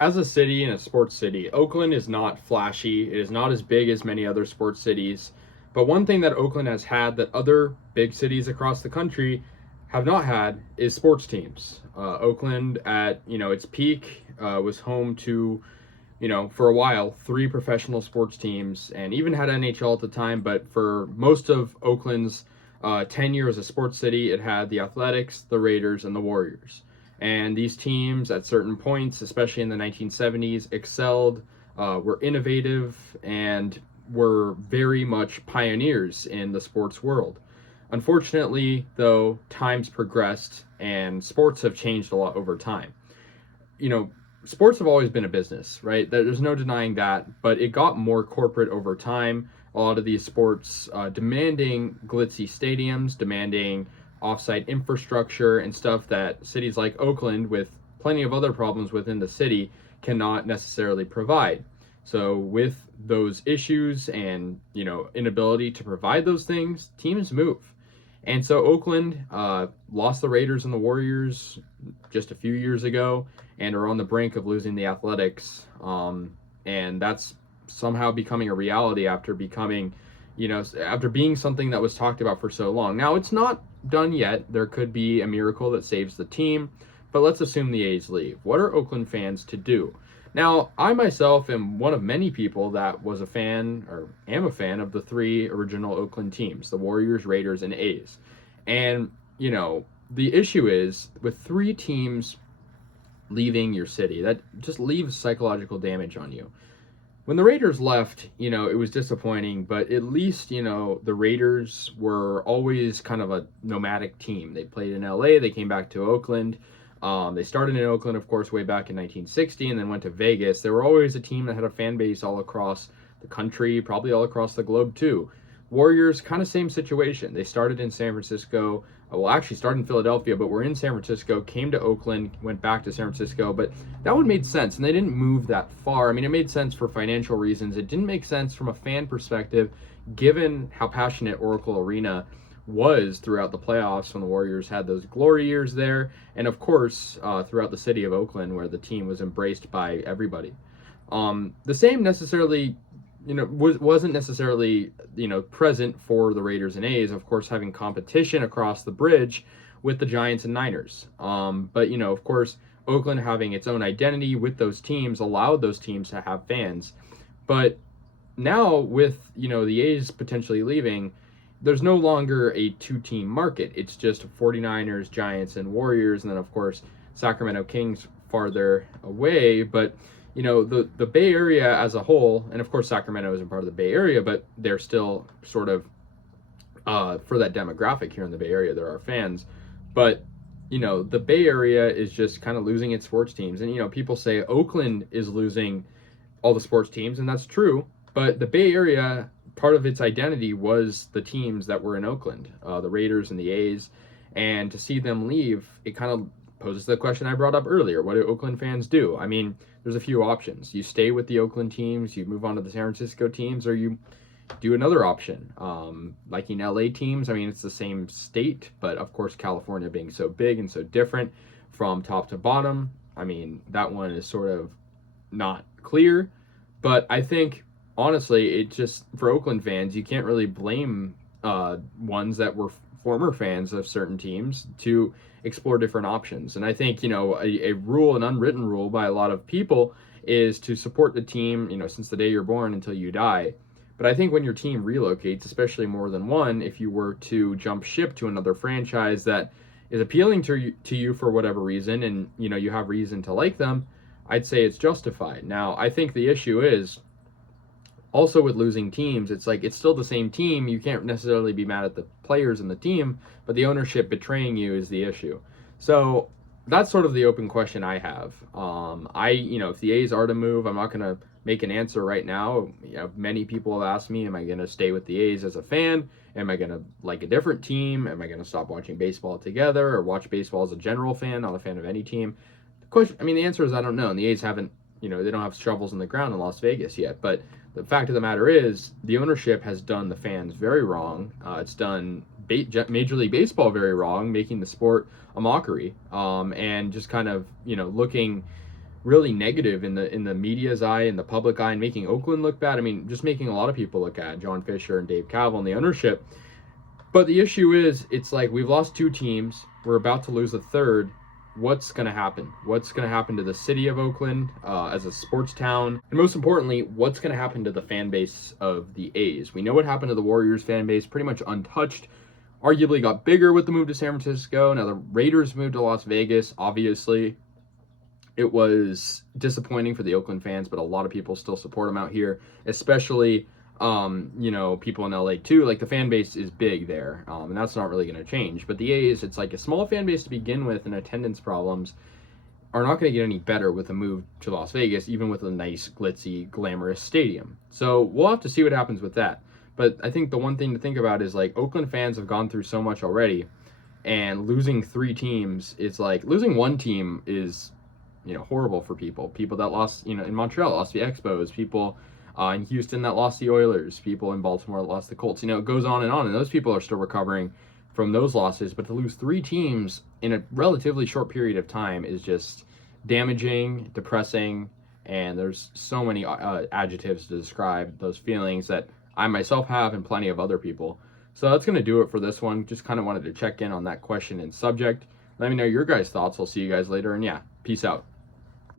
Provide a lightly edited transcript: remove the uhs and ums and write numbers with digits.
as a city and a sports city, Oakland is not flashy. It is not as big as many other sports cities. But one thing that Oakland has had that other big cities across the country have not had is sports teams. Oakland, at its peak, was home to for a while, three professional sports teams, and even had NHL at the time. But for most of Oakland's tenure as a sports city, it had the Athletics, the Raiders, and the Warriors. And these teams, at certain points, especially in the 1970s, excelled, were innovative, and were very much pioneers in the sports world. Unfortunately, though, times progressed and sports have changed a lot over time. You know, Sports have always been a business, right? There's no denying that, but it got more corporate over time. A lot of these sports demanding glitzy stadiums, demanding offsite infrastructure and stuff that cities like Oakland, with plenty of other problems within the city, cannot necessarily provide. So with those issues and inability to provide those things, teams move. And so Oakland lost the Raiders and the Warriors just a few years ago, and are on the brink of losing the Athletics. And that's somehow becoming a reality after becoming, after being something that was talked about for so long. Now, it's not done yet. There could be a miracle that saves the team, but let's assume the A's leave. What are Oakland fans to do? Now, I myself am one of many people that was a fan, or am a fan, of the three original Oakland teams, the Warriors, Raiders, and A's. And, the issue is with three teams leaving your city, that just leaves psychological damage on you. When the Raiders left, it was disappointing, but at least, the Raiders were always kind of a nomadic team. They played in LA, they came back to Oakland. They started in Oakland, of course, way back in 1960, and then went to Vegas. They were always a team that had a fan base all across the country, probably all across the globe too. Warriors, kind of same situation. They started in San Francisco. Well, actually started in Philadelphia, but were in San Francisco, came to Oakland, went back to San Francisco. But that one made sense, and they didn't move that far. I mean, it made sense for financial reasons. It didn't make sense from a fan perspective, given how passionate Oracle Arena was throughout the playoffs when the Warriors had those glory years there, and of course throughout the city of Oakland, where the team was embraced by everybody. The same necessarily wasn't necessarily present for the Raiders and A's, of course, having competition across the bridge with the Giants and Niners. But of course, Oakland having its own identity with those teams allowed those teams to have fans. But now with the A's potentially leaving, there's no longer a two-team market. It's just 49ers, Giants, and Warriors, and then of course Sacramento Kings farther away. But the Bay Area as a whole, and of course Sacramento isn't part of the Bay Area, but they're still sort of for that demographic here in the Bay Area, there are fans. But the Bay Area is just kind of losing its sports teams, and people say Oakland is losing all the sports teams, and that's true. But the Bay Area, part of its identity was the teams that were in Oakland, the Raiders and the A's, and to see them leave, it kind of poses the question I brought up earlier. What do Oakland fans do? I mean, there's a few options. You stay with the Oakland teams, you move on to the San Francisco teams, or you do another option. Like in LA teams, I mean, it's the same state, but of course, California being so big and so different from top to bottom, I mean, that one is sort of not clear. But I think, honestly, it just, for Oakland fans, you can't really blame ones that were former fans of certain teams to explore different options. And I think, a rule, an unwritten rule by a lot of people, is to support the team, since the day you're born until you die. But I think when your team relocates, especially more than one, if you were to jump ship to another franchise that is appealing to you for whatever reason, and you have reason to like them, I'd say it's justified. Now, I think the issue is also with losing teams, it's like it's still the same team. You can't necessarily be mad at the players and the team, but the ownership betraying you is the issue. So that's sort of the open question I have. If the A's are to move, I'm not going to make an answer right now. Many people have asked me, am I going to stay with the A's as a fan? Am I going to like a different team? Am I going to stop watching baseball together, or watch baseball as a general fan, not a fan of any team? The answer is I don't know. And the A's haven't, they don't have shovels in the ground in Las Vegas yet. But the fact of the matter is, the ownership has done the fans very wrong. It's done Major League Baseball very wrong, making the sport a mockery, and just kind of, looking really negative in the media's eye, in the public eye, and making Oakland look bad. I mean, just making a lot of people look at John Fisher and Dave Cavill and the ownership. But the issue is, it's like we've lost 2 teams. We're about to lose a third. What's going to happen? What's going to happen to the city of Oakland as a sports town? And most importantly, what's going to happen to the fan base of the A's? We know what happened to the Warriors fan base, pretty much untouched. Arguably got bigger with the move to San Francisco. Now the Raiders moved to Las Vegas, obviously. It was disappointing for the Oakland fans, but a lot of people still support them out here, especially people in LA too. Like, the fan base is big there, and that's not really going to change. But the A's, it's like a small fan base to begin with, and attendance problems are not going to get any better with a move to Las Vegas, even with a nice, glitzy, glamorous stadium. So we'll have to see what happens with that. But I think the one thing to think about is, like, Oakland fans have gone through so much already, and losing 3 teams, it's like losing 1 team is horrible for people. People that lost, in Montreal lost the Expos, people in Houston that lost the Oilers, people in Baltimore that lost the Colts. It goes on, and those people are still recovering from those losses. But to lose 3 teams in a relatively short period of time is just damaging, depressing, and there's so many adjectives to describe those feelings that I myself have and plenty of other people. So that's going to do it for this one. Just kind of wanted to check in on that question and subject. Let me know your guys' thoughts. I'll see you guys later, and yeah, peace out.